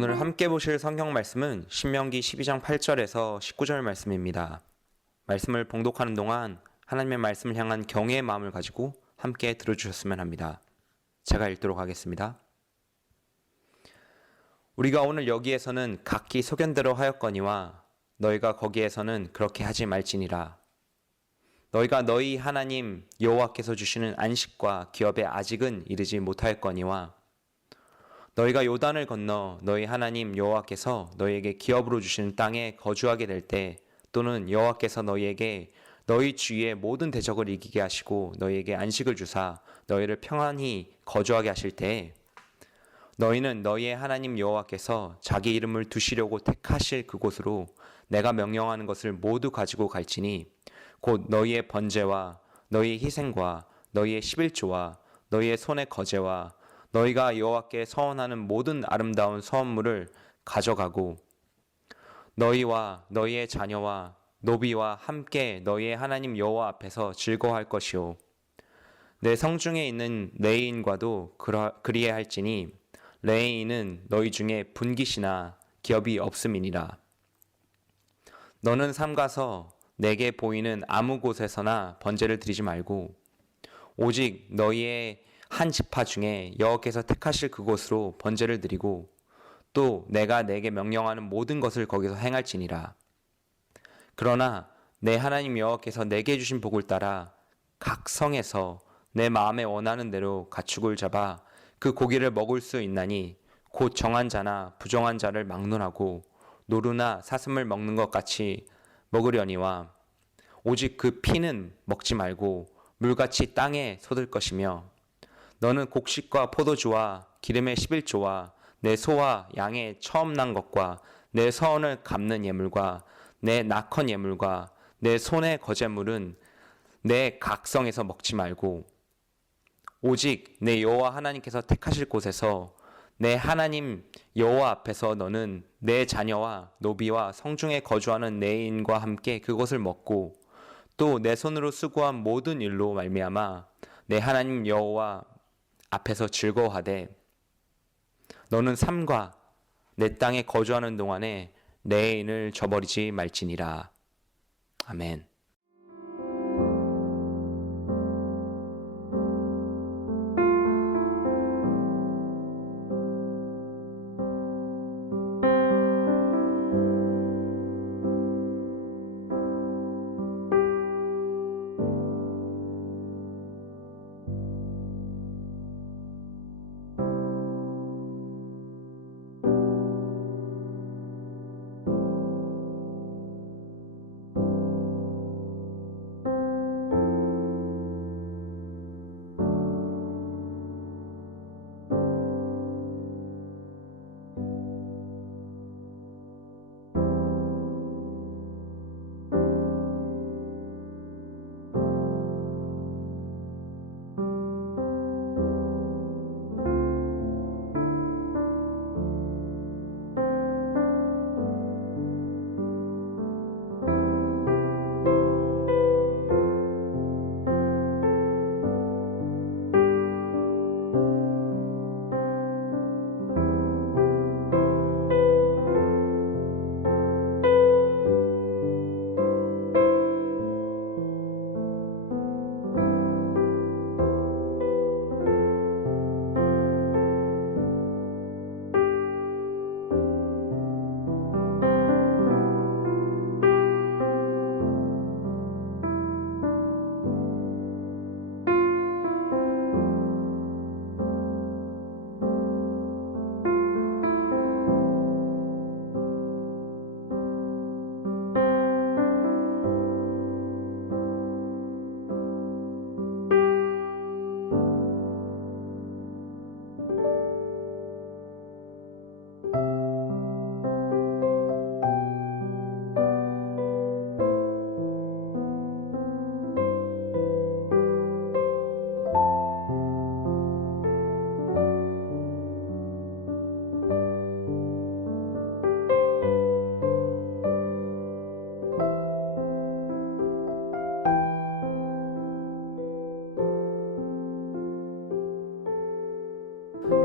오늘 함께 보실 성경 말씀은 신명기 12장 8절에서 19절 말씀입니다. 말씀을 봉독하는 동안 하나님의 말씀을 향한 경외의 마음을 가지고 함께 들어주셨으면 합니다. 제가 읽도록 하겠습니다. 우리가 오늘 여기에서는 각기 소견대로 하였거니와 너희가 거기에서는 그렇게 하지 말지니라. 너희가 너희 하나님 여호와께서 주시는 안식과 기업에 아직은 이르지 못하였거니와 너희가 요단을 건너 너희 하나님 여호와께서 너희에게 기업으로 주시는 땅에 거주하게 될 때 또는 여호와께서 너희에게 너희 주위의 모든 대적을 이기게 하시고 너희에게 안식을 주사 너희를 평안히 거주하게 하실 때에 너희는 너희의 하나님 여호와께서 자기 이름을 두시려고 택하실 그곳으로 내가 명령하는 것을 모두 가지고 갈지니 곧 너희의 번제와 너희의 희생과 너희의 11조와 너희의 손의 거제와 너희가 여호와께 서원하는 모든 아름다운 서원물을 가져가고 너희와 너희의 자녀와 노비와 함께 너희의 하나님 여호와 앞에서 즐거워할 것이요 내 성중에 있는 레위인과도 그리해 할지니 레위인은 너희 중에 분깃이나 기업이 없음이니라. 너는 삼가서 내게 보이는 아무 곳에서나 번제를 드리지 말고 오직 너희의 한 지파 중에 여호와께서 택하실 그곳으로 번제를 드리고 또 내가 내게 명령하는 모든 것을 거기서 행할지니라. 그러나 내 하나님 여호와께서 내게 주신 복을 따라 각 성에서 내 마음에 원하는 대로 가축을 잡아 그 고기를 먹을 수 있나니 곧 정한 자나 부정한 자를 막론하고 노루나 사슴을 먹는 것 같이 먹으려니와 오직 그 피는 먹지 말고 물같이 땅에 쏟을 것이며 너는 곡식과 포도주와 기름의 11조와 내 소와 양의 처음 난 것과 내 서원을 갚는 예물과 내 낙헌 예물과 내 손의 거제물은 내 각성에서 먹지 말고 오직 내 여호와 하나님께서 택하실 곳에서 내 하나님 여호와 앞에서 너는 내 자녀와 노비와 성중에 거주하는 내인과 함께 그것을 먹고 또 내 손으로 수고한 모든 일로 말미암아 내 하나님 여호와 앞에서 즐거워하되 너는 삼가 내 땅에 거주하는 동안에 내 애인을 저버리지 말지니라. 아멘.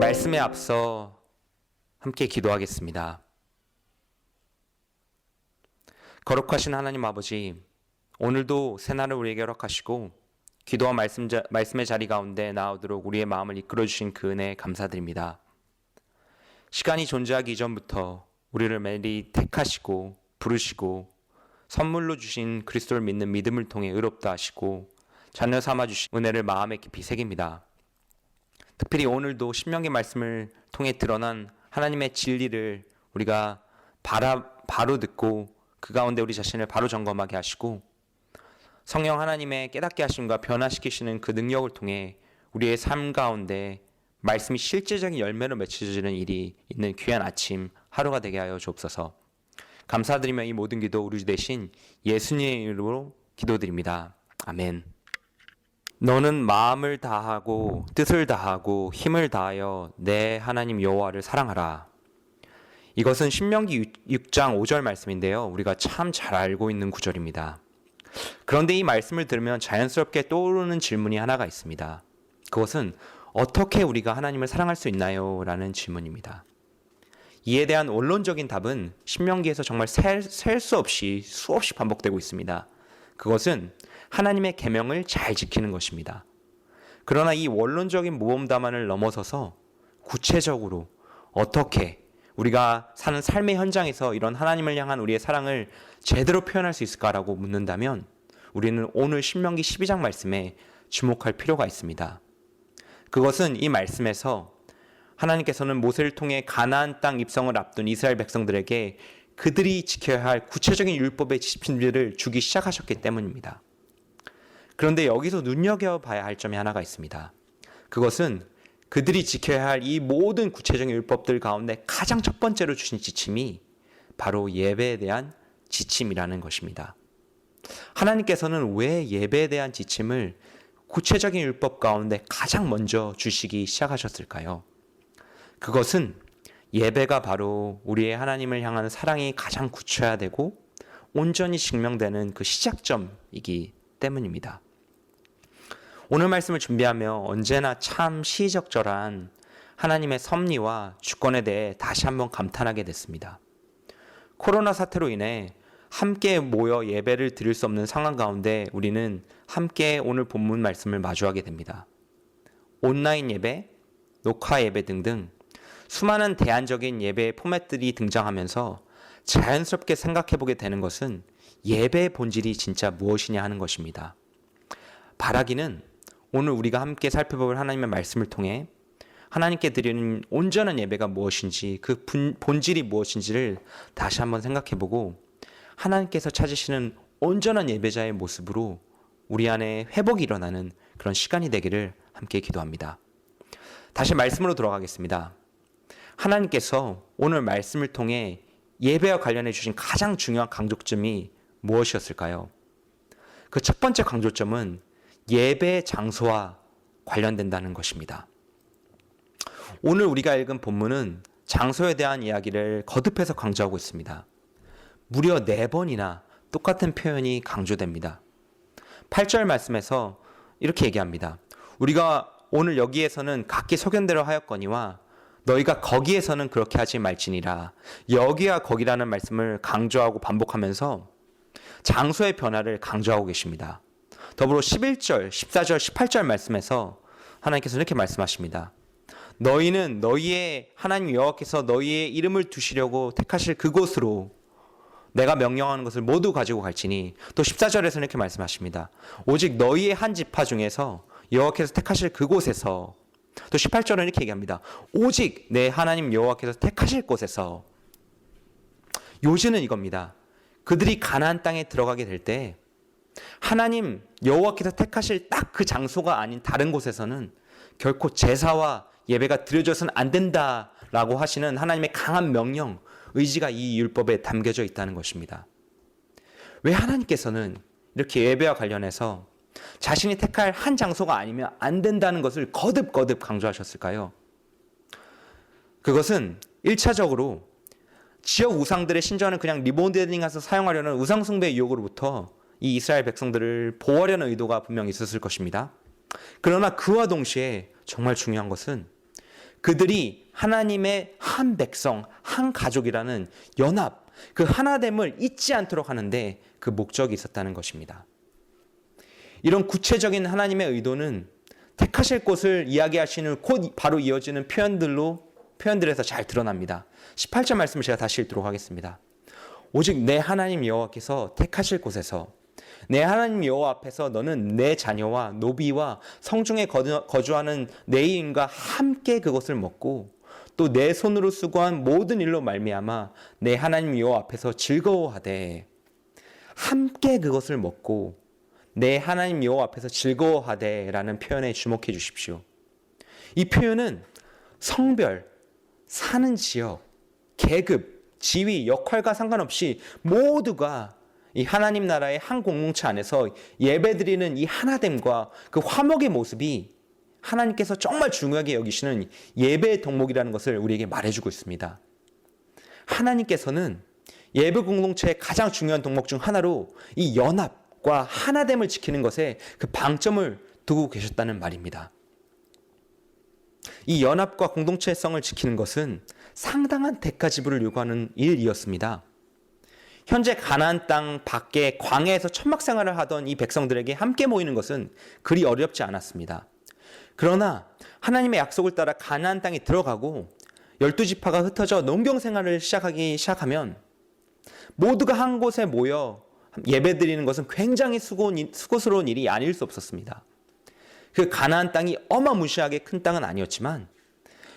말씀에 앞서 함께 기도하겠습니다. 거룩하신 하나님 아버지, 오늘도 새날을 우리에게 허락하시고 기도와 말씀의 자리 가운데 나오도록 우리의 마음을 이끌어주신 그 은혜에 감사드립니다. 시간이 존재하기 이전부터 우리를 매일 택하시고 부르시고 선물로 주신 그리스도를 믿는 믿음을 통해 의롭다 하시고 자녀 삼아주신 은혜를 마음에 깊이 새깁니다. 특별히 오늘도 신명기 말씀을 통해 드러난 하나님의 진리를 우리가 바로 듣고 그 가운데 우리 자신을 바로 점검하게 하시고 성령 하나님의 깨닫게 하심과 변화시키시는 그 능력을 통해 우리의 삶 가운데 말씀이 실제적인 열매로 맺혀지는 일이 있는 귀한 아침 하루가 되게 하여 주옵소서. 감사드리며 이 모든 기도 우리 주 대신 예수님의 이름으로 기도드립니다. 아멘. 너는 마음을 다하고 뜻을 다하고 힘을 다하여 내 하나님 여호와를 사랑하라. 이것은 신명기 6장 5절 말씀인데요. 우리가 참 잘 알고 있는 구절입니다. 그런데 이 말씀을 들으면 자연스럽게 떠오르는 질문이 하나가 있습니다. 그것은 어떻게 우리가 하나님을 사랑할 수 있나요? 라는 질문입니다. 이에 대한 원론적인 답은 신명기에서 정말 셀 수 없이 수없이 반복되고 있습니다. 그것은 하나님의 계명을 잘 지키는 것입니다. 그러나 이 원론적인 모험담안을 넘어서서 구체적으로 어떻게 우리가 사는 삶의 현장에서 이런 하나님을 향한 우리의 사랑을 제대로 표현할 수 있을까라고 묻는다면 우리는 오늘 신명기 12장 말씀에 주목할 필요가 있습니다. 그것은 이 말씀에서 하나님께서는 모세를 통해 가나안 땅 입성을 앞둔 이스라엘 백성들에게 그들이 지켜야 할 구체적인 율법의 지침들을 주기 시작하셨기 때문입니다. 그런데 여기서 눈여겨봐야 할 점이 하나가 있습니다. 그것은 그들이 지켜야 할 이 모든 구체적인 율법들 가운데 가장 첫 번째로 주신 지침이 바로 예배에 대한 지침이라는 것입니다. 하나님께서는 왜 예배에 대한 지침을 구체적인 율법 가운데 가장 먼저 주시기 시작하셨을까요? 그것은 예배가 바로 우리의 하나님을 향한 사랑이 가장 구체화되고 온전히 증명되는 그 시작점이기 때문입니다. 오늘 말씀을 준비하며 언제나 참 시의적절한 하나님의 섭리와 주권에 대해 다시 한번 감탄하게 됐습니다. 코로나 사태로 인해 함께 모여 예배를 드릴 수 없는 상황 가운데 우리는 함께 오늘 본문 말씀을 마주하게 됩니다. 온라인 예배, 녹화 예배 등등 수많은 대안적인 예배의 포맷들이 등장하면서 자연스럽게 생각해보게 되는 것은 예배의 본질이 진짜 무엇이냐 하는 것입니다. 바라기는 오늘 우리가 함께 살펴볼 하나님의 말씀을 통해 하나님께 드리는 온전한 예배가 무엇인지 그 본질이 무엇인지를 다시 한번 생각해보고 하나님께서 찾으시는 온전한 예배자의 모습으로 우리 안에 회복이 일어나는 그런 시간이 되기를 함께 기도합니다. 다시 말씀으로 돌아가겠습니다. 하나님께서 오늘 말씀을 통해 예배와 관련해 주신 가장 중요한 강조점이 무엇이었을까요? 그 첫 번째 강조점은 예배 장소와 관련된다는 것입니다. 오늘 우리가 읽은 본문은 장소에 대한 이야기를 거듭해서 강조하고 있습니다. 무려 4번이나 똑같은 표현이 강조됩니다. 8절 말씀에서 이렇게 얘기합니다. 우리가 오늘 여기에서는 각기 소견대로 하였거니와 너희가 거기에서는 그렇게 하지 말지니라. 여기와 거기라는 말씀을 강조하고 반복하면서 장소의 변화를 강조하고 계십니다. 더불어 11절, 14절, 18절 말씀에서 하나님께서 이렇게 말씀하십니다. 너희는 너희의 하나님 여호와께서 너희의 이름을 두시려고 택하실 그곳으로 내가 명령하는 것을 모두 가지고 갈지니 또 14절에서는 이렇게 말씀하십니다. 오직 너희의 한 지파 중에서 여호와께서 택하실 그곳에서 또 18절은 이렇게 얘기합니다. 오직 내 하나님 여호와께서 택하실 곳에서 요지는 이겁니다. 그들이 가나안 땅에 들어가게 될 때 하나님 여호와께서 택하실 딱 그 장소가 아닌 다른 곳에서는 결코 제사와 예배가 드려져서는 안 된다라고 하시는 하나님의 강한 명령, 의지가 이 율법에 담겨져 있다는 것입니다. 왜 하나님께서는 이렇게 예배와 관련해서 자신이 택할 한 장소가 아니면 안 된다는 것을 거듭 강조하셨을까요? 그것은 1차적으로 지역 우상들의 신전을 그냥 리모델링해서 사용하려는 우상숭배의 유혹으로부터 이 이스라엘 백성들을 보호하려는 의도가 분명히 있었을 것입니다. 그러나 그와 동시에 정말 중요한 것은 그들이 하나님의 한 백성, 한 가족이라는 연합, 그 하나됨을 잊지 않도록 하는데 그 목적이 있었다는 것입니다. 이런 구체적인 하나님의 의도는 택하실 곳을 이야기하시는 곧 바로 이어지는 표현들에서 잘 드러납니다. 18절 말씀을 제가 다시 읽도록 하겠습니다. 오직 내 하나님 여호와께서 택하실 곳에서 내 하나님 여호와 앞에서 너는 내 자녀와 노비와 성중에 거주하는 내 이인과 함께 그것을 먹고 또 내 손으로 수고한 모든 일로 말미암아 내 하나님 여호와 앞에서 즐거워하되 함께 그것을 먹고 내 하나님 여호와 앞에서 즐거워하되라는 표현에 주목해 주십시오. 이 표현은 성별, 사는 지역, 계급, 지위, 역할과 상관없이 모두가 이 하나님 나라의 한 공동체 안에서 예배드리는 이 하나됨과 그 화목의 모습이 하나님께서 정말 중요하게 여기시는 예배의 덕목이라는 것을 우리에게 말해주고 있습니다. 하나님께서는 예배 공동체의 가장 중요한 덕목 중 하나로 이 연합과 하나됨을 지키는 것에 그 방점을 두고 계셨다는 말입니다. 이 연합과 공동체성을 지키는 것은 상당한 대가 지불을 요구하는 일이었습니다. 현재 가나안 땅 밖에 광야에서 천막 생활을 하던 이 백성들에게 함께 모이는 것은 그리 어렵지 않았습니다. 그러나 하나님의 약속을 따라 가나안 땅에 들어가고 12지파가 흩어져 농경 생활을 시작하면 모두가 한 곳에 모여 예배드리는 것은 굉장히 수고스러운 일이 아닐 수 없었습니다. 그 가나안 땅이 어마무시하게 큰 땅은 아니었지만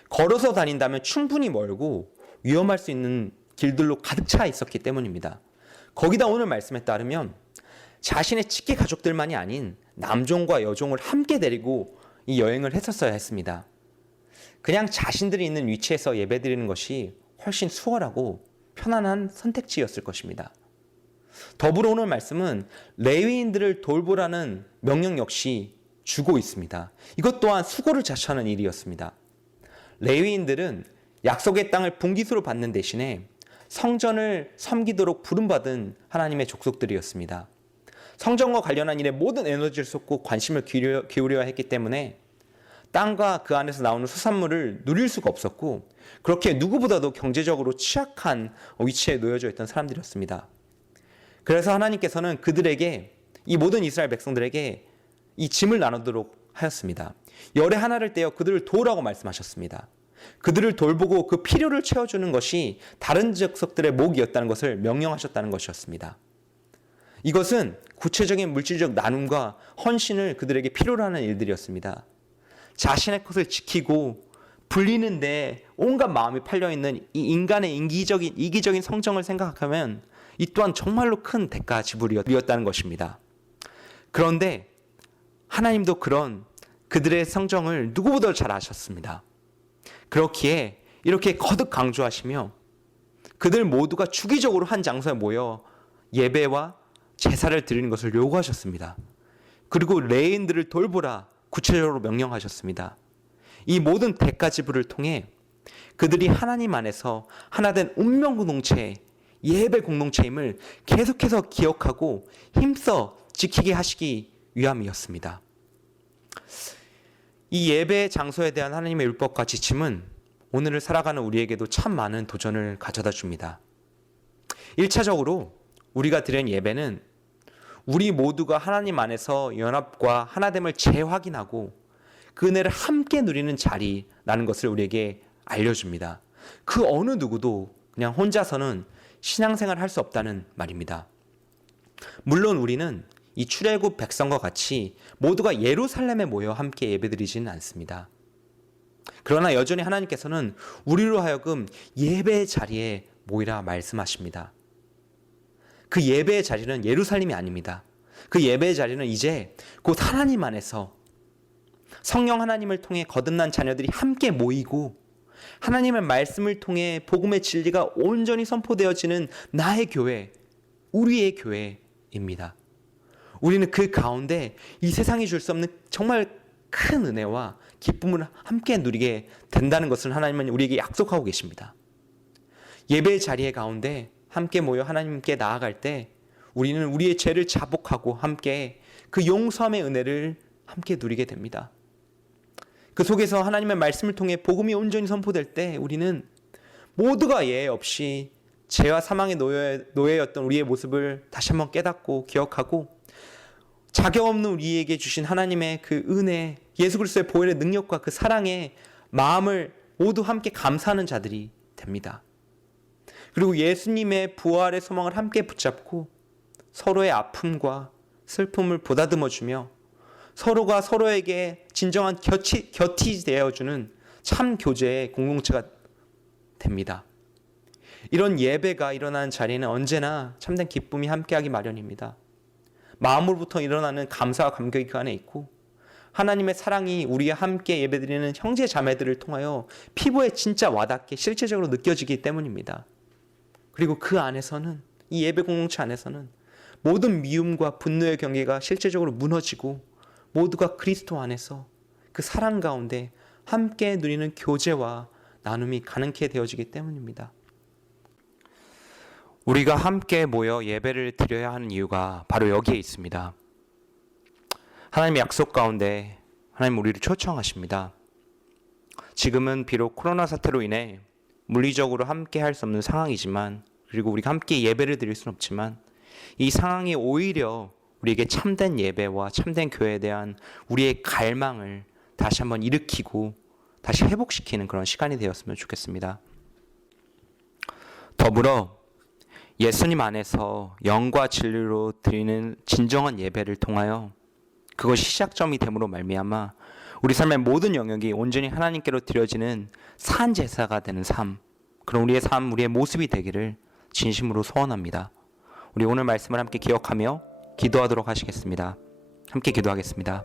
걸어서 다닌다면 충분히 멀고 위험할 수 있는 길들로 가득 차 있었기 때문입니다. 거기다 오늘 말씀에 따르면 자신의 직계 가족들만이 아닌 남종과 여종을 함께 데리고 이 여행을 했었어야 했습니다. 그냥 자신들이 있는 위치에서 예배드리는 것이 훨씬 수월하고 편안한 선택지였을 것입니다. 더불어 오늘 말씀은 레위인들을 돌보라는 명령 역시 주고 있습니다. 이것 또한 수고를 자처하는 일이었습니다. 레위인들은 약속의 땅을 분깃으로 받는 대신에 성전을 섬기도록 부름받은 하나님의 족속들이었습니다. 성전과 관련한 일에 모든 에너지를 쏟고 관심을 기울여야 했기 때문에 땅과 그 안에서 나오는 수산물을 누릴 수가 없었고 그렇게 누구보다도 경제적으로 취약한 위치에 놓여져 있던 사람들이었습니다. 그래서 하나님께서는 그들에게 이 모든 이스라엘 백성들에게 이 짐을 나누도록 하였습니다. 열의 하나를 떼어 그들을 도우라고 말씀하셨습니다. 그들을 돌보고 그 필요를 채워주는 것이 다른 족속들의 몫이었다는 것을 명령하셨다는 것이었습니다. 이것은 구체적인 물질적 나눔과 헌신을 그들에게 필요로 하는 일들이었습니다. 자신의 것을 지키고 불리는데 온갖 마음이 팔려있는 이 인간의 이기적인 성정을 생각하면 이 또한 정말로 큰 대가 지불이었다는 것입니다. 그런데 하나님도 그런 그들의 성정을 누구보다 잘 아셨습니다. 그렇기에 이렇게 거듭 강조하시며 그들 모두가 주기적으로 한 장소에 모여 예배와 제사를 드리는 것을 요구하셨습니다. 그리고 레위인들을 돌보라 구체적으로 명령하셨습니다. 이 모든 대가 지불을 통해 그들이 하나님 안에서 하나된 운명 공동체, 예배 공동체임을 계속해서 기억하고 힘써 지키게 하시기 위함이었습니다. 이 예배 장소에 대한 하나님의 율법과 지침은 오늘을 살아가는 우리에게도 참 많은 도전을 가져다 줍니다. 1차적으로 우리가 드린 예배는 우리 모두가 하나님 안에서 연합과 하나됨을 재확인하고 그 은혜를 함께 누리는 자리라는 것을 우리에게 알려줍니다. 그 어느 누구도 그냥 혼자서는 신앙생활을 할 수 없다는 말입니다. 물론 우리는 이 출애굽 백성과 같이 모두가 예루살렘에 모여 함께 예배드리지는 않습니다. 그러나 여전히 하나님께서는 우리로 하여금 예배의 자리에 모이라 말씀하십니다. 그 예배의 자리는 예루살렘이 아닙니다. 그 예배의 자리는 이제 곧 하나님 안에서 성령 하나님을 통해 거듭난 자녀들이 함께 모이고 하나님의 말씀을 통해 복음의 진리가 온전히 선포되어지는 나의 교회, 우리의 교회입니다. 우리는 그 가운데 이 세상이 줄 수 없는 정말 큰 은혜와 기쁨을 함께 누리게 된다는 것을 하나님은 우리에게 약속하고 계십니다. 예배의 자리의 가운데 함께 모여 하나님께 나아갈 때 우리는 우리의 죄를 자복하고 함께 그 용서함의 은혜를 함께 누리게 됩니다. 그 속에서 하나님의 말씀을 통해 복음이 온전히 선포될 때 우리는 모두가 예외 없이 죄와 사망의 노예였던 우리의 모습을 다시 한번 깨닫고 기억하고 자격 없는 우리에게 주신 하나님의 그 은혜, 예수 그리스도의 보혈의 능력과 그 사랑의 마음을 모두 함께 감사하는 자들이 됩니다. 그리고 예수님의 부활의 소망을 함께 붙잡고 서로의 아픔과 슬픔을 보다듬어주며 서로가 서로에게 진정한 곁이 되어주는 참 교제의 공동체가 됩니다. 이런 예배가 일어나는 자리는 언제나 참된 기쁨이 함께하기 마련입니다. 마음으로부터 일어나는 감사와 감격이 그 안에 있고 하나님의 사랑이 우리와 함께 예배드리는 형제 자매들을 통하여 피부에 진짜 와닿게 실제적으로 느껴지기 때문입니다. 그리고 그 안에서는, 이 예배 공동체 안에서는 모든 미움과 분노의 경계가 실제적으로 무너지고 모두가 그리스도 안에서 그 사랑 가운데 함께 누리는 교제와 나눔이 가능케 되어지기 때문입니다. 우리가 함께 모여 예배를 드려야 하는 이유가 바로 여기에 있습니다. 하나님의 약속 가운데 하나님 우리를 초청하십니다. 지금은 비록 코로나 사태로 인해 물리적으로 함께 할 수 없는 상황이지만, 그리고 우리가 함께 예배를 드릴 수는 없지만, 이 상황이 오히려 우리에게 참된 예배와 참된 교회에 대한 우리의 갈망을 다시 한번 일으키고 다시 회복시키는 그런 시간이 되었으면 좋겠습니다. 더불어 예수님 안에서 영과 진리로 드리는 진정한 예배를 통하여 그것이 시작점이 됨으로 말미암아 우리 삶의 모든 영역이 온전히 하나님께로 드려지는 산 제사가 되는 삶, 그런 우리의 삶, 우리의 모습이 되기를 진심으로 소원합니다. 우리 오늘 말씀을 함께 기억하며 기도하도록 하시겠습니다. 함께 기도하겠습니다.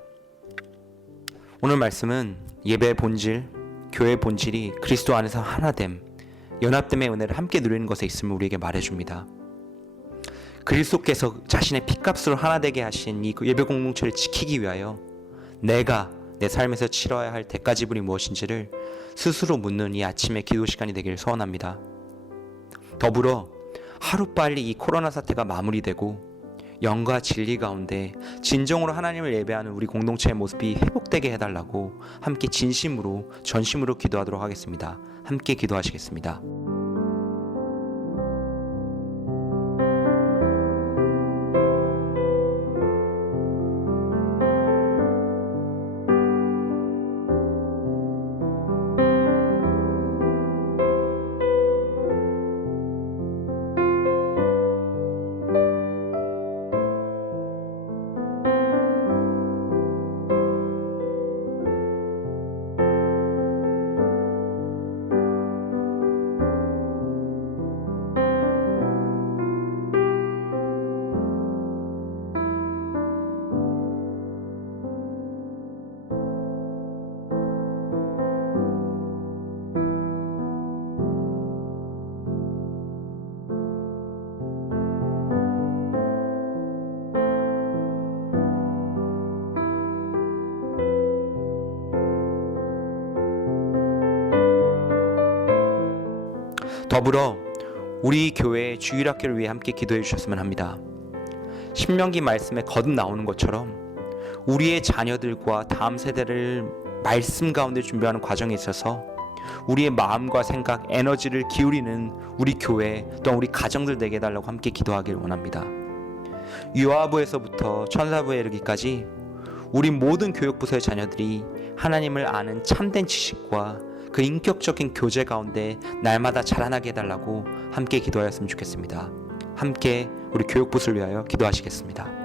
오늘 말씀은 예배의 본질, 교회의 본질이 그리스도 안에서 하나됨, 연합됨의 은혜를 함께 누리는 것에 있음을 우리에게 말해줍니다. 그리스도께서 자신의 피값으로 하나 되게 하신 이 예배 공동체를 지키기 위하여 내가 내 삶에서 치러야 할 대가 지불이 무엇인지를 스스로 묻는 이 아침의 기도 시간이 되기를 소원합니다. 더불어 하루빨리 이 코로나 사태가 마무리되고 영과 진리 가운데 진정으로 하나님을 예배하는 우리 공동체의 모습이 회복되게 해달라고 함께 진심으로 전심으로 기도하도록 하겠습니다. 함께 기도하시겠습니다. 더불어 우리 교회의 주일학교를 위해 함께 기도해 주셨으면 합니다. 신명기 말씀에 거듭 나오는 것처럼 우리의 자녀들과 다음 세대를 말씀 가운데 준비하는 과정에 있어서 우리의 마음과 생각, 에너지를 기울이는 우리 교회 또한 우리 가정들 되게 해달라고 함께 기도하길 원합니다. 유아부에서부터 천사부에 이르기까지 우리 모든 교육부서의 자녀들이 하나님을 아는 참된 지식과 그 인격적인 교제 가운데 날마다 자라나게 해달라고 함께 기도하였으면 좋겠습니다. 함께 우리 교육부서를 위하여 기도하시겠습니다.